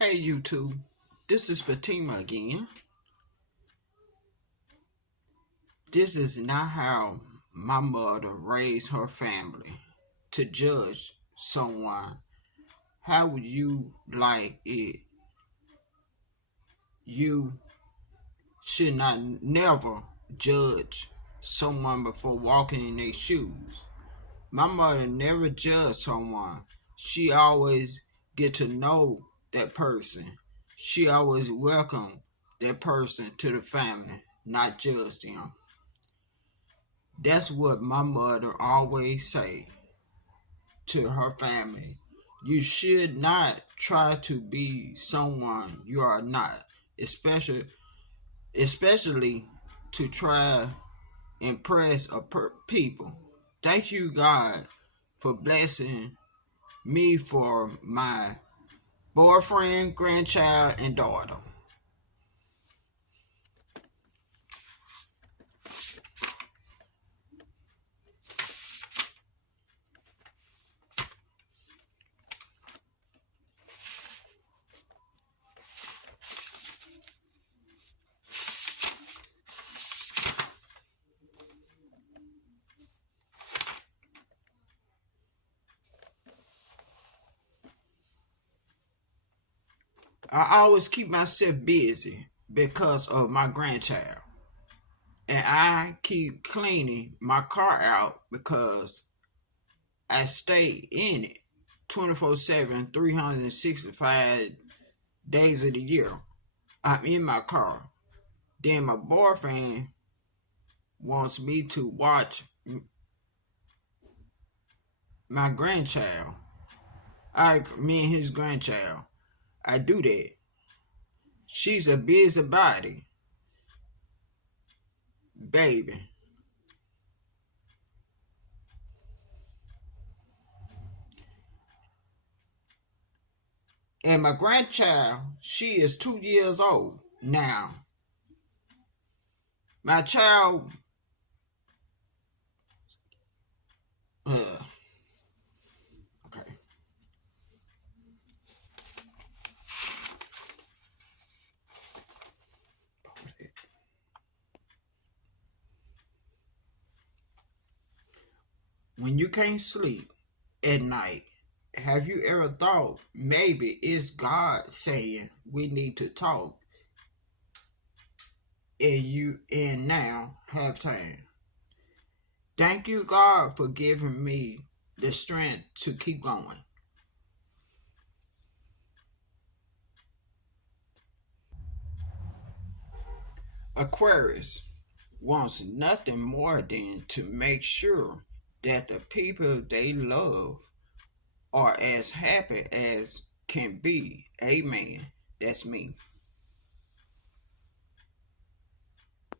Hey YouTube, this is Fatima again. This is not how my mother raised her family to judge someone. How would you like it? You should not never judge someone before walking in their shoes. My mother never judged someone. She always get to know that person. She always welcome that person to the family, not judge them. That's what my mother always say to her family. You should not try to be someone you are not, especially especially to try impress people. Thank you God for blessing me for my boyfriend, grandchild, and daughter. I always keep myself busy because of my grandchild. And I keep cleaning my car out because I stay in it 24/7, 365 days of the year. I'm in my car. Then my boyfriend wants me to watch my grandchild. Me and his grandchild. I do that. She's a busybody, baby. And my grandchild, she is 2 years old now. My child, uh, okay. When you can't sleep at night, have you ever thought maybe it's God saying we need to talk and now have time? Thank you, God, for giving me the strength to keep going. Aquarius wants nothing more than to make sure that the people they love are as happy as can be. Amen. That's me.